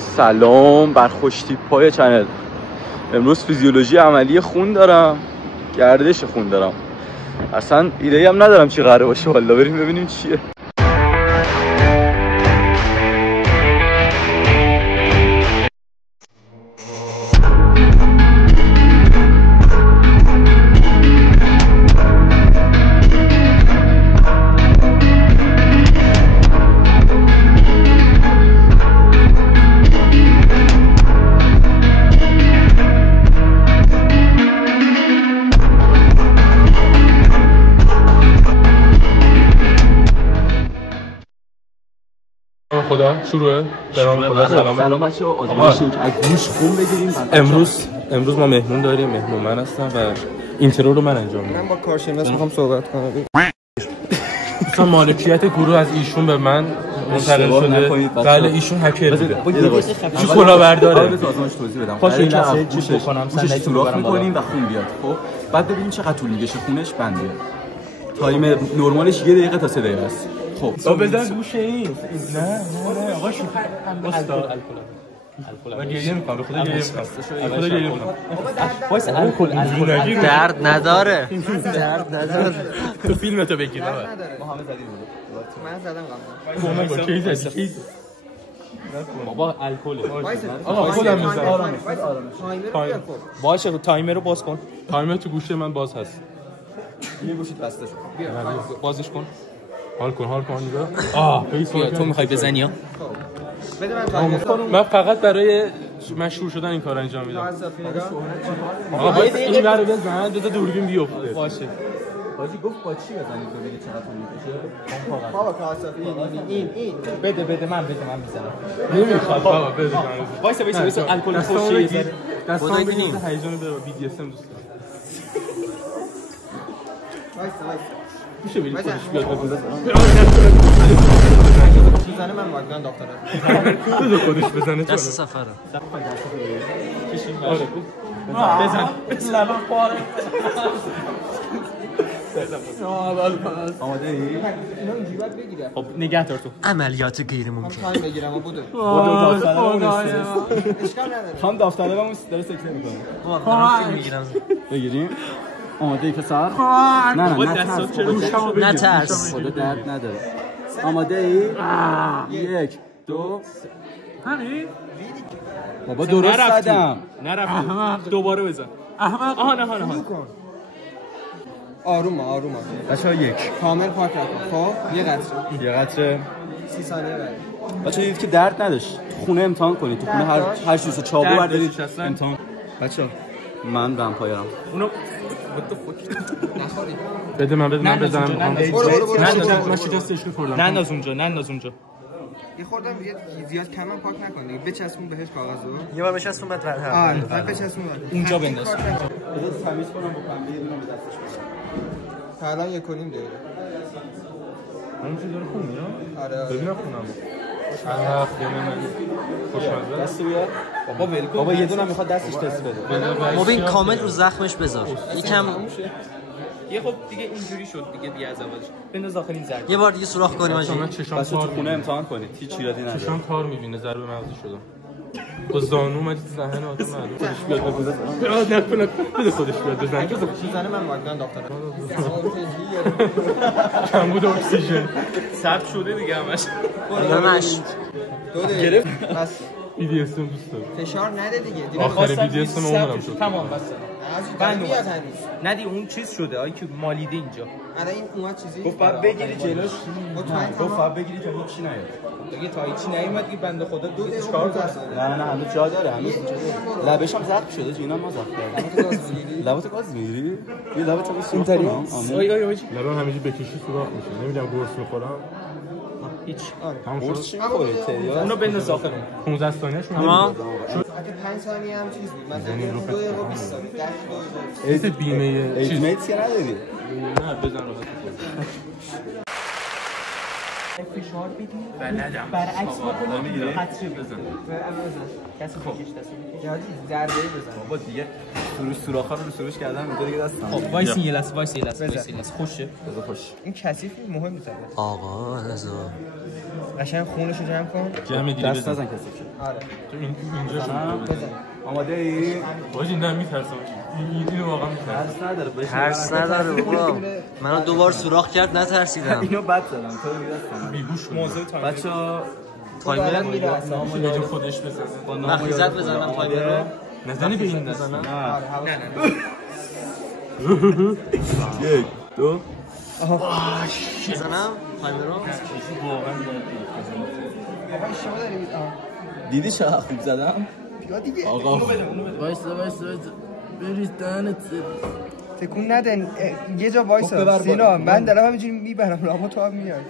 سلام بر خوشتیپ‌های چنل. امروز فیزیولوژی عملی خون دارم، گردش خون دارم. اصلا ایده‌ای هم ندارم چی قراره باشه، والا بریم ببینیم چیه. خدا شروعه برام خدا سلام بچه آزمایش از گوش خون بگیریم. امروز ما مهمون داریم. مهمون من هستم و اینترو رو من انجام میدم. من با کارشناس میخوام صحبت کنم. مثلا مالکیت گروه از ایشون به من منتقل شده. بله ایشون هکر بوده. چی کلاهبرداره؟ بذار آزمایش توضیح بدم. باشه این لحظه چوش بکنم صندلی سوراخ می‌کنیم و خون بیاد. خب بعد ببینیم چقدر طول می‌کشه خونش بنده. تایم نرمالش 1 دقیقه تا 3 دقیقه است. خب بزن گوشه این. نه آقا شو استاد الکل گریه می‌کنم به خدا گریه می‌کنم. وایس الکل درد نداره. تو فیلمتو بگیر بابا. ما همه زدیم. من زدم قبلا. کیز بابا الکله. آقا خودم می‌ذارم. باشه تایمر رو باز کن. تایمر تو گوشه من باز هست. یه گوشیت بسته شد. بازش کن. حال کن نگاه. تو می‌خوای بزنی ها؟ بده من تایمر. من فقط برای مشهور شدن این کار انجام میدم. آقا باید این رو بزن بذار دوربین بیفته. باشه. حاجی گفت با چی بزنید ببینید چقدر طول می‌کشه. بابا کاسافی این بده من میزنم. نمیخواد بابا بده. وایسا الکل خوشی دستام بگید هیجان به BDSM دوست دارم. وایسا میشه برید خودش بیاد بگذار. میزنه من واگن دکتره. بذار خودش بزنه. دست سفره. آره بزن لبم پاره. آماده ای؟ اینا اینجوری باید بگیره. خب نگه دار تو. عملیات غیر ممکن. تایم بگیرم و بوده. دافترمون اشکال نداره. خام دافترمون داره سکته می‌کنه. واقعا میگیرم. بگیریم. آماده ای پسر؟ نه ترس. خدا درد نداره. آماده ای؟ 1 2 همین بابا درست زدم. نرفت. دوباره بزن. احمق. آها نه آروم. بچه‌ها 1 کامل پاک کن. خب یه قطره 30 ثانیه بعد. بچه‌ها دیدید که درد نداشت. تو خونه امتحان کنید. تو خونه هر چیزو چاقو بردارید امتحان. بچه‌ها من ومپایرم. اونو نخورید. بده من بزنم. برو. من شکستش خوردم. ننداز اونجا. یه خوردم زیاد کم پاک نکن دیگه. بچسبون بهش کاغذو. یه بار بچسبون بعد آره بچسبون اونجا بنداز. بذار تمیز کنم با پنبه یه دونه به دستش بدم. تا الان 1.5 دقیقه. اون چیز داره خون میاد. آره. ببینم خونم. خوشمزه. دست بیار. بابا یه دونه میخواد دستش تست بده. مبین کامل رو زخمش بذار. یکم یه خب دیگه اینجوری شد دیگه از اولش. بنداز داخل این ظرف. یه بار دیگه سوراخ کنیم من چشام بس تو خونه امتحان کنید. هیچ ایرادی نداره. چشام کار می‌بینه ضربه مغزی شدم. با زانو اومد ذهن آدم معلوم خودش بیاد بزنه. بده خودش بیاد بزنه. میزنه من واگن دکتره. کم بود اکسیژن. سرد شده دیگه همش. همش 2 دقیقه. بس BDSM دوست دارم. فشار نده دیگه. آخرین BDSM عمرم شد. تمام بس. بند میاد هنوز. ندی اون چیز شده آی که مالیده اینجا. الان این اومد چیزی. گفت بعد بگیری جلوش. مطمئن گفت بعد بگیری تا هیچی نیاد. دیگه تا هیچی نیومد دیگه بنده خدا 2 دقیقه چیکار کنه؟ نه هنوز جا داره. هنوز لبش هم زخم شده. اینا ما زخم کردیم. لباتو گاز میگیری؟ یه لباتو گاز اینطوری. آی لبم همینجوری بکشی سوراخ میشه. نمیدونم قرص میخورم. هیچ. قرص چی می‌خوری؟ اونو بنداز داخل. 15 ثانیه‌اش اما اگه 5 ثانیه هم چیز بود. مثلا 2 دقیقه و 20 ثانیه. ایت بیمه چیز ایمیت که نداری؟ نه بزن راحت. فشار بدی بلدم برعکس بکنی قطره بزن. دست بکش دست یادی ضربه بزن. بابا دیگه سوراخ‌ها رو سروش کردن میذاره دیگه دستم. خب وایس یه لحظه خوشه بذار خوش. این کثیف مهم نیست. آقا رضا قشنگ خونشو جمع کن. جمع دیگه دست نزن کسی. آره. تو اینجا شو بزن. آماده ای؟ باید این میترسم اینو واقعا میترسم ترس نداره بشه. ترس نداره بابا. منو دوبار سوراخ کرد نترسیدم. اینو بد زدم. تو میرسن. بیگوش موضوع تایمر بچا تایمر میره اصلا. یه جو خودش بزنه با نام مخیزت بزنم تایمر رو. نزنی به این نزنم نه. آره حواس. یک دو بزنم تایمر رو. واقعا آقا شما دارید. دیدی چقدر خوب زدم؟ بیا دیگه. آقا وایسا بریز دهنت تکون ندن. یه جا وایسا. ببر سینا بالا. من دارم همینجوری میبرم اما تو هم میای.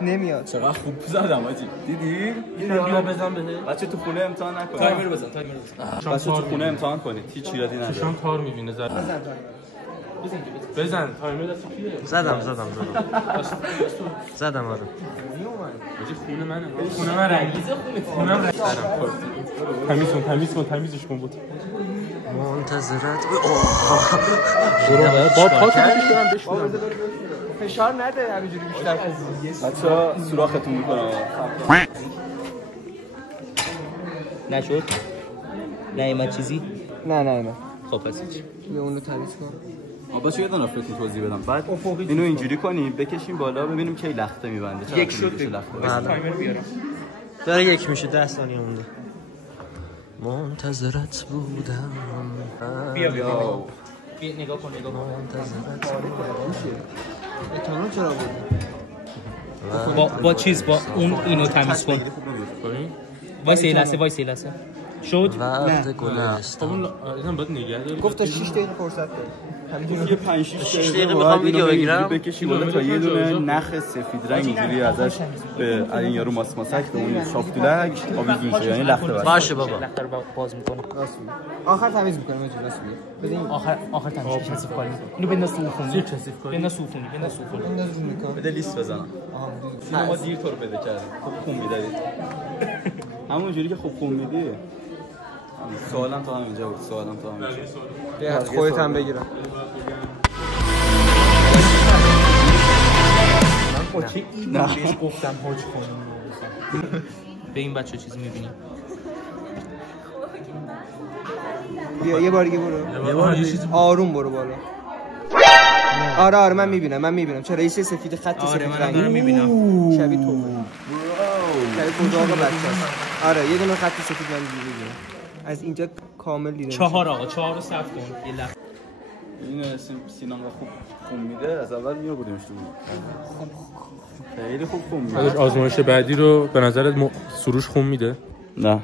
نمیاد. چقدر خوب زدم آجی. دیدی؟ بیا بزن بهش بچه تو خونه امتحان نکنید. تایمر بزن بچه تو خونه امتحان کنید. هیچ ایرادی نداره. چشام کار میبینه زد بزن بزن تایمر دست کیه زدم آره. آجی خونه منه خونه من رنگیزه خونه من تمیزش کن بود منتظرت با پاکش کنم بشورم فشار نده همینجوری بیشتر. بچه سوراختون میکنم. نشد؟ نیامد چیزی؟ نه خب پس هیچ. بیا اون رو تمیز کن. بچه یه دونه فکر توضیح بدم. بعد اینو اینجوری کنیم بکشیم بالا ببینیم کی لخته میبنده. یک شد لخته. تایمر بیارم. داره یک میشه 10 ثانیه مونده. منتظرت بودم. بیا نگاه کن منتظرت اتانول چرا بود؟ با چیز با اون اینو تمیز کن. وایس یه لحظه شد؟ وقت گذشت. اینم باید نگه داری گفت تا 6 دقیقه فرصت داری. یه 5 6 دقیقه میخوام ویدیو بگیرم. بکشی بالا تا یه دونه نخ سفید رنگ اینجوری ازش به این یارو ماسماسک به اون شافتولک آویزون شه یعنی لخته بس. باشه بابا. لخت رو باز میکنه. آخر تمیز میکنم راست میگی. ببین آخر تمیز کثیف کنیم. اینو بنداز تو عفونی. کثیف کنی بنداز تو عفونی. انداز میکنم. بده لیست بزنم. سینا ما دیر تو رو بده کردیم. خوب خون میدادید. همون جوری که خوب خون میدی. سوالم تا همینجا بود. بیا خودت هم بگیرم. من با چه ایمان بهش گفتم حاج خانم به این بچه چیزی میبینی؟ بیا یه بار دیگه برو. آروم برو بالا. آره من میبینم. چرا یه سفید خط سفید رنگی من میبینم. شبیه تو بود. شبیه تو آقا بچه‌ست. آره یه دونه خط سفید من میبینم. از اینجا کامل دیدم. 4 آقا 4 رو صف کن. یه لحظه این سینا خوب خون میده از اول میآوردیمش تو. خیلی خوب خون میده. آزمایش بعدی رو به نظرت سروش خون میده؟ نه.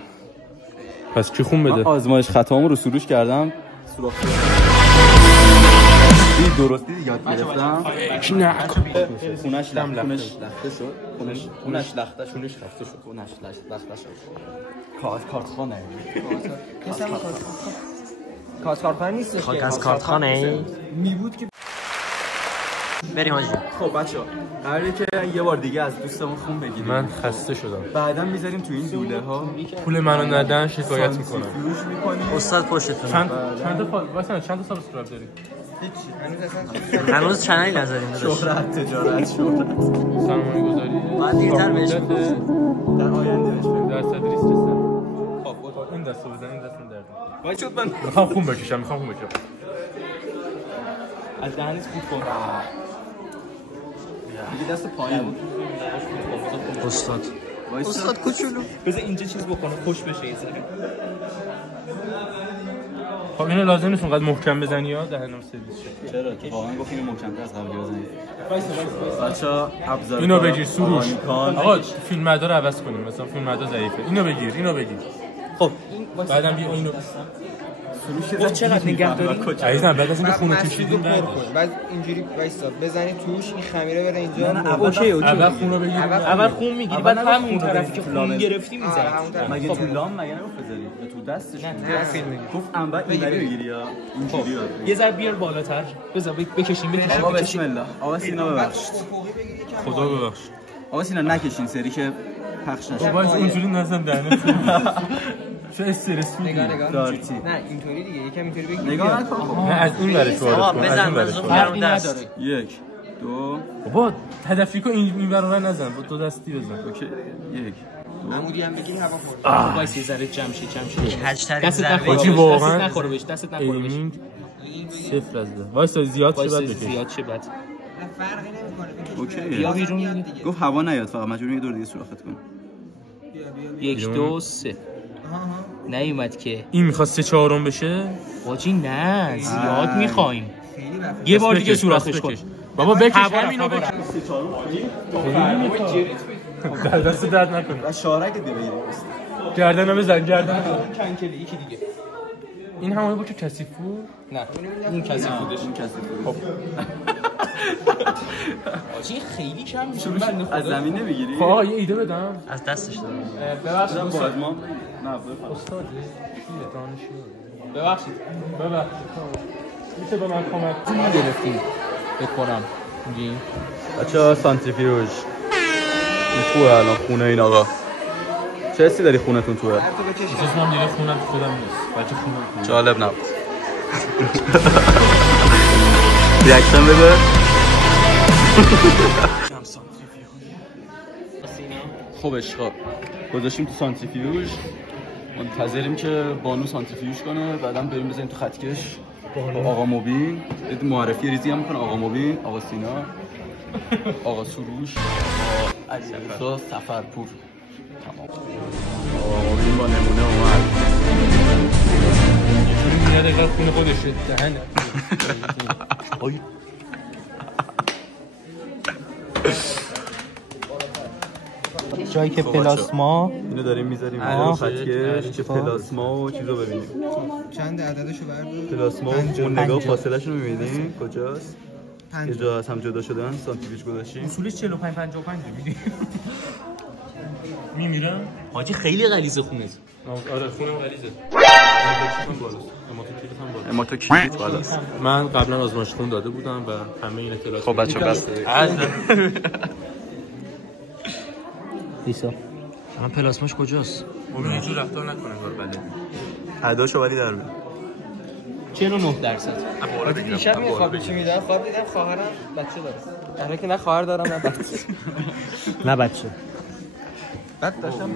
پس کی خون بده؟ من آزمایش خطامو رو سروش کردم. سوراخ درستی یاد گرفتم. نه خونش لخته شد. خونش لخته شد. کارتخانه. کارتخانه نیستش. خاک از کارتخانه میبود که بریم حاجی. خب بچه‌ها قراره که یه بار دیگه از دوستمون خون بگیریم. من خسته شدم. بعداً میذاریم تو این دوله ها. پول منو ندن شکایت میکنم. فروش میکنیم. استاد پشتتون. چند تا سابسکرایب داری؟ هنوز چنلی نذاریم داداش. شهرت تجارت سرمایه گذاری. بعد دیرتر بهش بگو. در آینده بهش بگیم. در صدر ریسک هستم. خب این دستو بزن این دستم درد. وای شد من میخوام خون بکشم. از دهنت بود کن. دیگه دست پایین. استاد کوچولو. بذار اینجا چیز بکنه خوش بشه یه ذره. خب اینو لازم نیست اونقدر محکم بزنی یا دهنم سرویس شه. چرا؟ واقعا گفت اینو محکم‌تر از قبل بزنید. بچا ابزار اینو بگیر سروش. آقا فیلم مدار عوض کنیم مثلا فیلم مدار ضعیفه. اینو بگیر. خب بعدم بیا اینو گفت چقدر نگه داری؟ عزیزم بعد از اینکه خونه کشیدیم بعد اینجوری وایسا بزنی توش این خمیره بره اینجا. اوکی اول خون رو بگیر. اول خون میگیری بعد همون طرفی که خون گرفتی میزنی. مگه تو لام مگه نگفت بذاری؟ تو دستش. نه فیلم گفت انبر اینوری بگیری یا اینجوری. یه ذره بیار بالاتر. بذار بکشیم. آقا بسم الله. آقا سینا ببخش. خدا ببخش. آقا سینا نکشین سری که پخش نشه. وایس اونجوری نزن دهنت. چه استرس میگی؟ دارتی. نه اینطوری دیگه یکم اینطوری بگیر. نگاه نکن. نه از این برش وارد کن. بزن. 1 2 بابا هدفی کن این ور اون نزن، با 2 دستی بزن. اوکی 1 عمودی هم بگیری هوا خورد. وایس یه ذره جمع شی. کج ترین دستت ضربه نخوره. واقعا دستت نخوره بهش. دستت نخوره بهش. ایمینگ 0 از ده. وایس زیاد شه بعد بکش. زیاد شه بعد. فرقی نمیکنه. اوکی بیا بیرون. گفت هوا نیاد، فقط مجبوری یه دور دیگه سوراخت کن. 1 2 3 نیومد که. این میخواد 3 4 بشه. واجی نه زیاد میخوایم. خیلی وقت. یه بار دیگه سوراخش کن. بابا بکش همینو بکش. بکش. در دست درد نکنه. و شارک دیگه بگیریم. گردنم بزن گردن. کنکلی یکی دیگه. این همون بود که کثیف بود. نه اون کسی بودش. این کسی بود. واجی خیلی کم میشه. از زمین نمیگیری؟ آها یه ایده بدم. از دستش دارم. ببخشید با استاد. ما نه استاد دانشجو. ببخشید. میشه به من کمک گرفتیم بکنم میگین بچه‌ها سانتریفیوژ این خوبه الان خونه این آقا. چه حسی داری خونتون توه؟ هر تو بکشی. احساس کنم دیگه خونم خودم نیست. بچه خونم. جالب نبود. ریاکشن بده. خب عشقا گذاشتیم تو سانتریفیوژ، منتظریم که بانو سانتریفیوژ کنه، بعدم بریم بزنیم تو خطکش با آقا مبین. معرفی ریزی هم میکنه آقا مبین، آقا سینا، آقا سروش، آقا سفرپور. تمام. آقا مبین با نمونه اومد. یه دقیقه خونه خودشه دهنه. جایی که پلاسما اینو داریم میذاریم رو خطکش که پلاسما و چیزو ببینیم. چند عددشو بردار. پلاسما اون نگاه فاصله شو میبینی کجاست؟ یه 5 جا از هم جدا شدن سانتریفیوژ گذاشتیم. اصولش 45 55 میدی میمیرم؟ حاجی خیلی غلیظ خونت. آره خونم غلیظه. اماتوکیت بالاست. من قبلا آزمایش خون داده بودم و همه این اطلاعات. خب بچه‌ها بسته. ایسا من پلاسماش کجاست؟ ممکنه اینجور رفتار نکنه کار بلد. عداشو ولی در بیار. 49%. دیشب می خواب چی میدن؟ خواب دیدم خواهرم بچه داره. در حالی که نه خواهر دارم نه بچه. نه بچه. بعد داشتم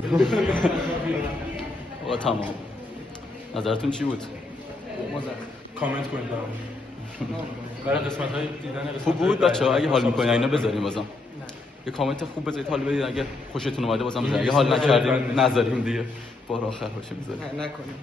آقا تمام. نظرتون چی بود؟ کامنت کنید برای قسمت‌های دیدن قسمت خوب بود بچه‌ها. اگه حال می‌کنین اینا بذاریم بازم. یه کامنت خوب بذارید حال بدید. اگه خوشتون اومده بازم بذارید. اگه حال نکردیم نذاریم دیگه. بار آخر باشه بذارید. نکنیم.